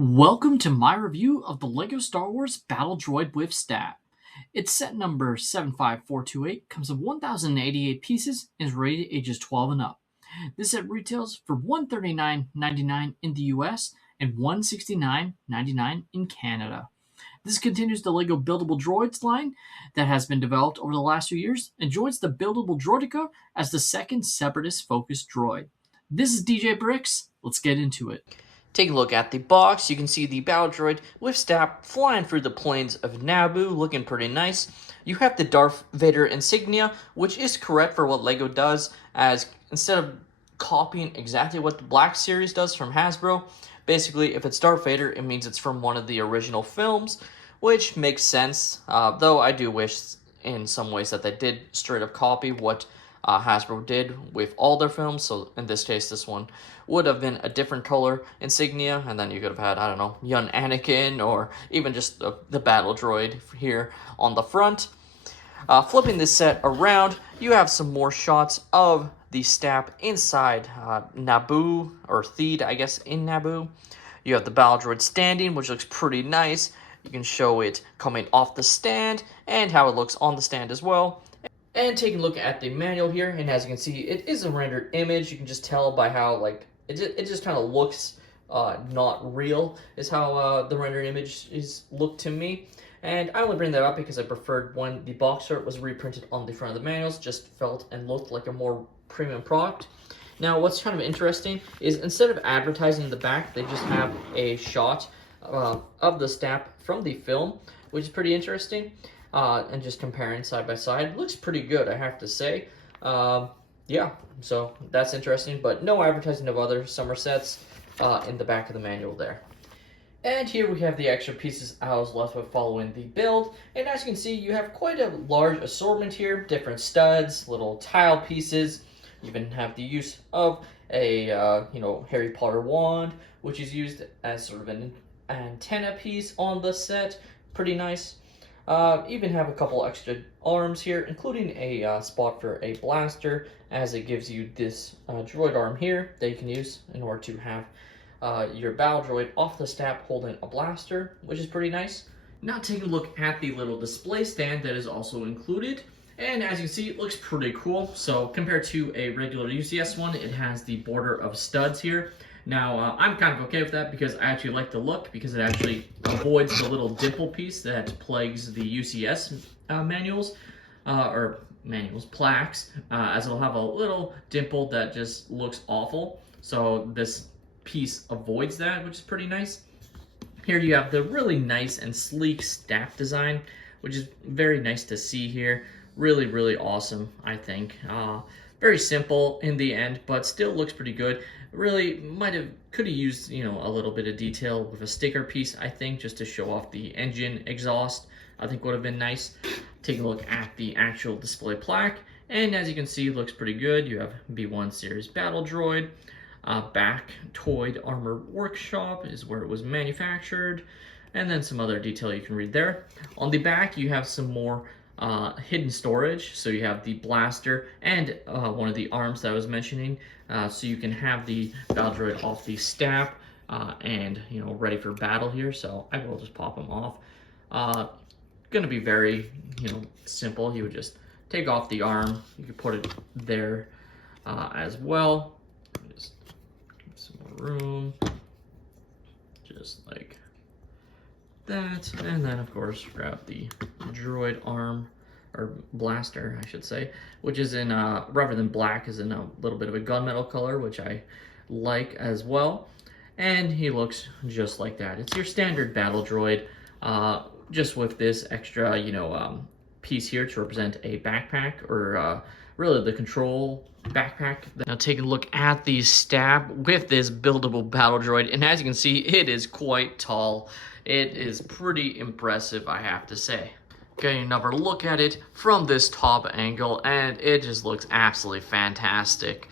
Welcome to my review of the LEGO Star Wars Battle Droid with Stap. Its set number 75428 comes with 1,088 pieces and is rated ages 12 and up. This set retails for $139.99 in the US and $169.99 in Canada. This continues the LEGO Buildable Droids line that has been developed over the last few years and joins the Buildable Droideka as the second Separatist-focused droid. This is DJ Bricks. Let's get into it. Taking a look at the box, you can see the Battle Droid with Stap flying through the plains of Naboo, looking pretty nice. You have the Darth Vader insignia, which is correct for what LEGO does, as instead of copying exactly what the Black Series does from Hasbro, basically if it's Darth Vader, it means it's from one of the original films, which makes sense, though I do wish in some ways that they did straight up copy what Hasbro did with all their films. So in this case, this one would have been a different color insignia, and then you could have had, I don't know, young Anakin, or even just the battle droid here on the front. Flipping this set around, you have some more shots of the Stap inside Naboo, or Theed, I guess, in Naboo. You have the battle droid standing, which looks pretty nice. You can show it coming off the stand and how it looks on the stand as well. And taking a look at the manual here, and as you can see, it is a rendered image. You can just tell by how, like, it just kind of looks not real, is how the rendered image looked to me. And I only bring that up because I preferred when the box art was reprinted on the front of the manuals, just felt and looked like a more premium product. Now, what's kind of interesting is instead of advertising the back, they just have a shot of the Stap from the film, which is pretty interesting. And just comparing side by side, looks pretty good, I have to say. Yeah, so that's interesting, but no advertising of other summer sets in the back of the manual there. And here we have the extra pieces I was left with following the build, and as you can see, you have quite a large assortment here, different studs, little tile pieces. You even have the use of a Harry Potter wand, which is used as sort of an antenna piece on the set. Pretty nice. Even have a couple extra arms here, including a spot for a blaster, as it gives you this droid arm here that you can use in order to have your battle droid off the Stap holding a blaster, which is pretty nice. Now taking a look at the little display stand that is also included, and as you can see, it looks pretty cool. So compared to a regular UCS one, it has the border of studs here. Now, I'm kind of okay with that because I actually like the look, because it actually avoids the little dimple piece that plagues the UCS plaques, as it'll have a little dimple that just looks awful. So this piece avoids that, which is pretty nice. Here you have the really nice and sleek Stap design, which is very nice to see here. Really, really awesome, I think. Very simple in the end, but still looks pretty good. Really could have used, a little bit of detail with a sticker piece, I think, just to show off the engine exhaust. I think would have been nice. Taking a look at the actual display plaque, and as you can see, looks pretty good. You have B1 series battle droid. Back Toyd Armor Workshop is where it was manufactured, and then some other detail you can read there. On the back, you have some more hidden storage. So you have the blaster and one of the arms that I was mentioning, so you can have the battle droid off the Stap and ready for battle here. So I will just pop them off. Gonna be very simple. You would just take off the arm. You could put it there as well. Just give some more room, just like that, and then of course grab the droid arm, or blaster I should say, which is in rather than black, is in a little bit of a gunmetal color, which I like as well. And he looks just like that. It's your standard battle droid, just with this extra piece here to represent a backpack, or really the control backpack. Now taking a look at the Stap with this buildable battle droid, and as you can see, it is quite tall. It is pretty impressive, I have to say. Getting another look at it from this top angle, and it just looks absolutely fantastic.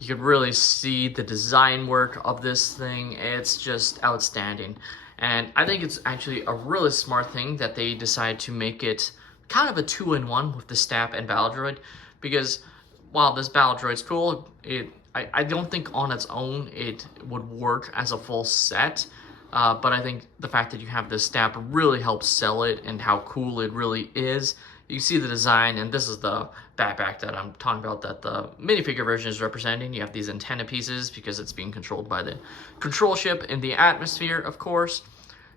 You can really see the design work of this thing. It's just outstanding. And I think it's actually a really smart thing that they decide to make it kind of a two-in-one with the Stap and battle droid, because while this battle droid's cool, I don't think on its own it would work as a full set. but I think the fact that you have this Stap really helps sell it and how cool it really is. You see the design, and this is the backpack that I'm talking about that the minifigure version is representing. You have these antenna pieces because it's being controlled by the control ship in the atmosphere, of course.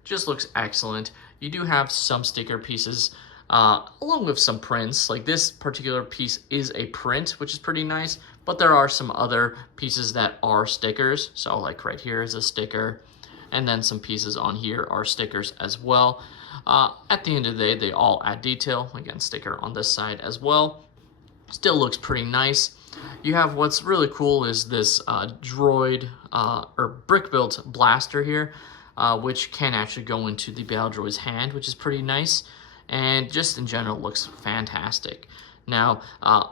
Just looks excellent. You do have some sticker pieces along with some prints. Like this particular piece is a print, which is pretty nice, but there are some other pieces that are stickers. So like right here is a sticker, and then some pieces on here are stickers as well. At the end of the day, they all add detail. Again, sticker on this side as well. Still looks pretty nice. You have what's really cool is this droid or brick-built blaster here, which can actually go into the Battle Droid's hand, which is pretty nice. And just in general looks fantastic. Now,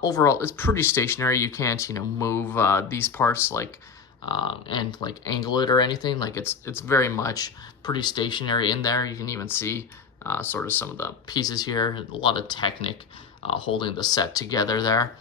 overall, it's pretty stationary. You can't, move these parts like and like angle it or anything. Like it's very much pretty stationary in there. You can even see sort of some of the pieces here. A lot of technique holding the set together there,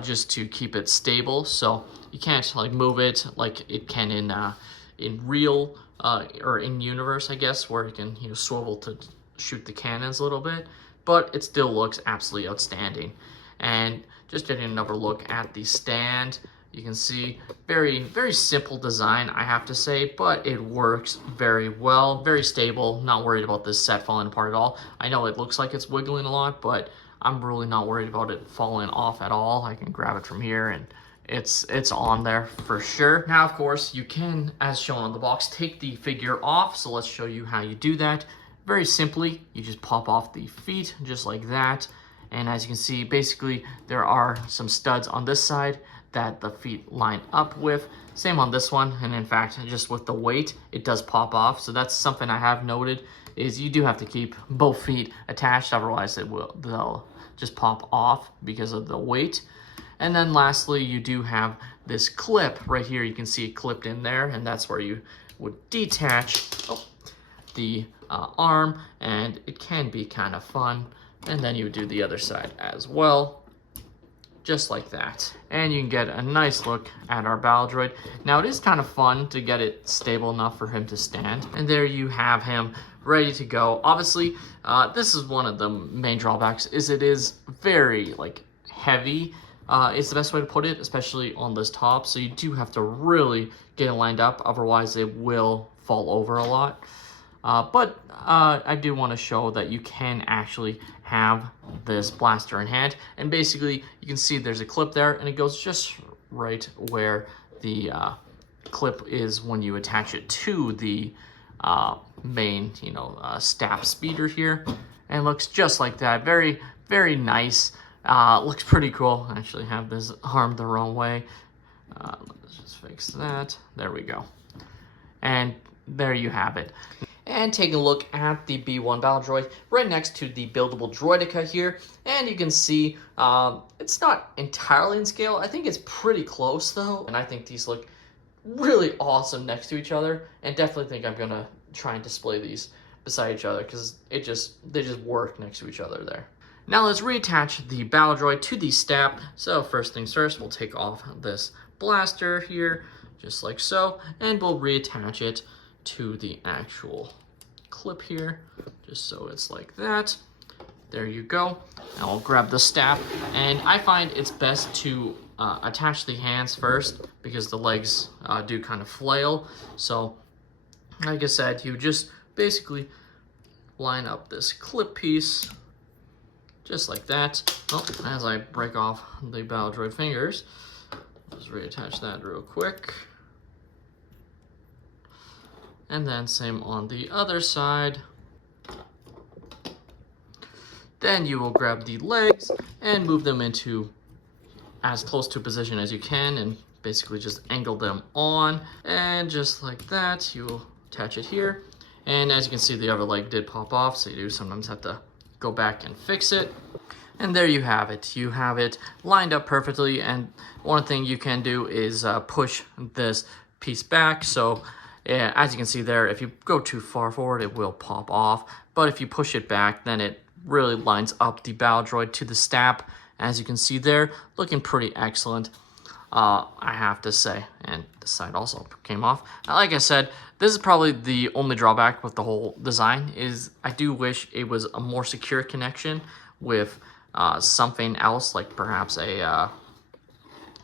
just to keep it stable. So you can't like move it like it can in real or in universe, I guess, where it can swivel to shoot the cannons a little bit, but it still looks absolutely outstanding. And just getting another look at the stand, you can see very, very simple design, I have to say, but it works very well, very stable. Not worried about this set falling apart at all. I know it looks like it's wiggling a lot, but I'm really not worried about it falling off at all. I can grab it from here and it's on there for sure. Now, of course, you can, as shown on the box, take the figure off. So let's show you how you do that. Very simply, you just pop off the feet just like that. And as you can see, basically there are some studs on this side that the feet line up with. Same on this one. And in fact, just with the weight, it does pop off. So that's something I have noted, is you do have to keep both feet attached. Otherwise they'll just pop off because of the weight. And then lastly, you do have this clip right here. You can see it clipped in there, and that's where you would detach the arm, and it can be kind of fun. And then you would do the other side as well, just like that. And you can get a nice look at our Battle Droid. Now it is kind of fun to get it stable enough for him to stand. And there you have him ready to go. Obviously, this is one of the main drawbacks, is it is very heavy. It's the best way to put it, especially on this top. So you do have to really get it lined up, otherwise it will fall over a lot. But I do want to show that you can actually have this blaster in hand. And basically, you can see there's a clip there, and it goes just right where the clip is when you attach it to the main, Stap speeder here. And it looks just like that. Very, very nice. Looks pretty cool. I actually have this arm the wrong way. Let's just fix that. There we go. And there you have it. And taking a look at the B1 Battle Droid right next to the buildable Droideka here. And you can see it's not entirely in scale. I think it's pretty close though. And I think these look really awesome next to each other. And definitely think I'm going to try and display these beside each other because they just work next to each other there. Now let's reattach the Battle Droid to the Stap. So first things first, we'll take off this blaster here, just like so. And we'll reattach it to the actual clip here, just so it's like that. There you go. Now I'll grab the Stap, and I find it's best to attach the hands first because the legs do kind of flail. So like I said, you just basically line up this clip piece just like that. Oh, as I break off the Battle Droid fingers, let's reattach that real quick. And then same on the other side. Then you will grab the legs and move them into as close to position as you can and basically just angle them on. And just like that, you will attach it here. And as you can see, the other leg did pop off, so you do sometimes have to go back and fix it. And there you have it. You have it lined up perfectly. And one thing you can do is push this piece back. So yeah, as you can see there, if you go too far forward, it will pop off. But if you push it back, then it really lines up the Battle Droid to the Stap. As you can see there, looking pretty excellent. I have to say. And the side also came off. Like I said, this is probably the only drawback with the whole design, is I do wish it was a more secure connection with something else, like perhaps a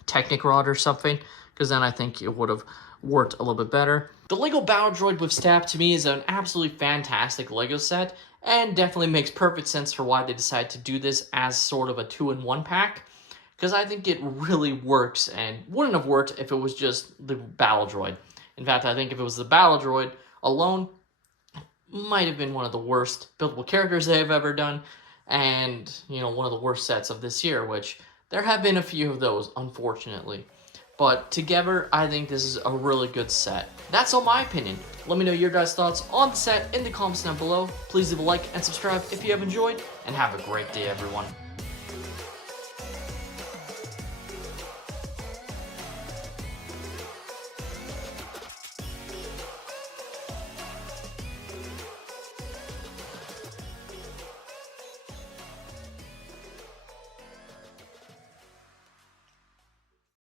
Technic rod or something, because then I think it would have worked a little bit better. The LEGO Battle Droid with Stap to me is an absolutely fantastic LEGO set, and definitely makes perfect sense for why they decided to do this as sort of a 2-in-1 pack, because I think it really works and wouldn't have worked if it was just the Battle Droid. In fact, I think if it was the Battle Droid alone, might have been one of the worst buildable characters they've ever done, and, you know, one of the worst sets of this year, which there have been a few of those, unfortunately. But together, I think this is a really good set. That's all my opinion. Let me know your guys' thoughts on the set in the comments down below. Please leave a like and subscribe if you have enjoyed, and have a great day, everyone.